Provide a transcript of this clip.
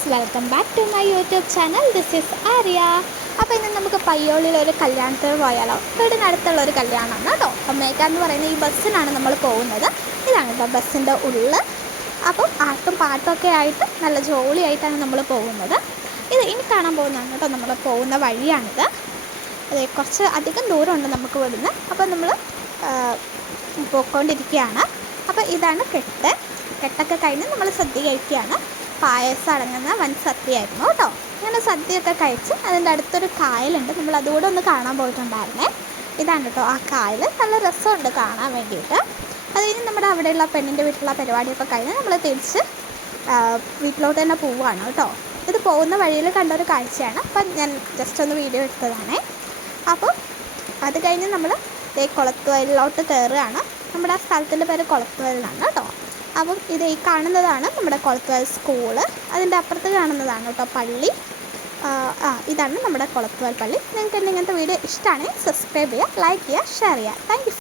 Guys, welcome back to my YouTube channel. This is Arya. അപ്പോൾ ഇന്ന് നമുക്ക് പയ്യോളിൽ ഒരു കല്യാണത്തിന് പോയാലോ? വീടിനടുത്തുള്ള ഒരു കല്യാണമാണ് കേട്ടോ. അപ്പം മേക്ക എന്ന് പറയുന്ന ഈ ബസ്സിനാണ് നമ്മൾ പോകുന്നത്. ഇതാണ് കേട്ടോ ബസ്സിൻ്റെ ഉള്ളിൽ. അപ്പം ആട്ടും പാട്ടൊക്കെ ആയിട്ട് നല്ല ജോളിയായിട്ടാണ് നമ്മൾ പോകുന്നത്. ഇത് ഇനി കാണാൻ പോകുന്നതാണ് കേട്ടോ. നമ്മൾ പോകുന്ന വഴിയാണിത്. അതെ, കുറച്ച് അധികം ദൂരമുണ്ട് നമുക്ക് ഇവിടുന്ന്. അപ്പം നമ്മൾ പോയിക്കൊണ്ടിരിക്കുകയാണ്. അപ്പോൾ ഇതാണ് കെട്ടൊക്കെ കഴിഞ്ഞ് നമ്മൾ സദ്യ കഴിക്കുകയാണ്. പായസം അടങ്ങുന്ന വൻ സദ്യയായിരുന്നു കേട്ടോ. അങ്ങനെ സദ്യയൊക്കെ കഴിച്ച് അതിൻ്റെ അടുത്തൊരു കായലുണ്ട്. നമ്മൾ അതുകൂടെ ഒന്ന് കാണാൻ പോയിട്ടുണ്ടായിരുന്നേ. ഇതാണ് കേട്ടോ ആ കായൽ. നല്ല രസമുണ്ട് കാണാൻ വേണ്ടിയിട്ട്. അത് കഴിഞ്ഞ് നമ്മുടെ അവിടെയുള്ള പെണ്ണിൻ്റെ വീട്ടിലുള്ള പരിപാടിയൊക്കെ കഴിഞ്ഞ് നമ്മൾ തിരിച്ച് വീട്ടിലോട്ട് തന്നെ പോവുകയാണ് കേട്ടോ. ഇത് പോകുന്ന വഴിയിൽ കണ്ടൊരു കാഴ്ചയാണ്. അപ്പം ഞാൻ ജസ്റ്റ് ഒന്ന് വീഡിയോ എടുത്തതാണേ. അപ്പോൾ അത് കഴിഞ്ഞ് നമ്മൾ കുളത്തുവയലിലോട്ട് കയറുകയാണ്. നമ്മുടെ ആ സ്ഥലത്തിൻ്റെ പേര് കുളത്തുവയലിനാണ് കേട്ടോ. അപ്പം ഇത് ഈ കാണുന്നതാണ് നമ്മുടെ കുളത്തുവയൽ സ്കൂള്. അതിൻ്റെ അപ്പുറത്ത് കാണുന്നതാണ് കേട്ടോ പള്ളി. ഇതാണ് നമ്മുടെ കുളത്തുവയൽ പള്ളി. നിങ്ങൾക്ക് ഇങ്ങനത്തെ വീഡിയോ ഇഷ്ടമാണെങ്കിൽ സബ്സ്ക്രൈബ് ചെയ്യുക, ലൈക്ക് ചെയ്യുക, ഷെയർ ചെയ്യുക. Thank you.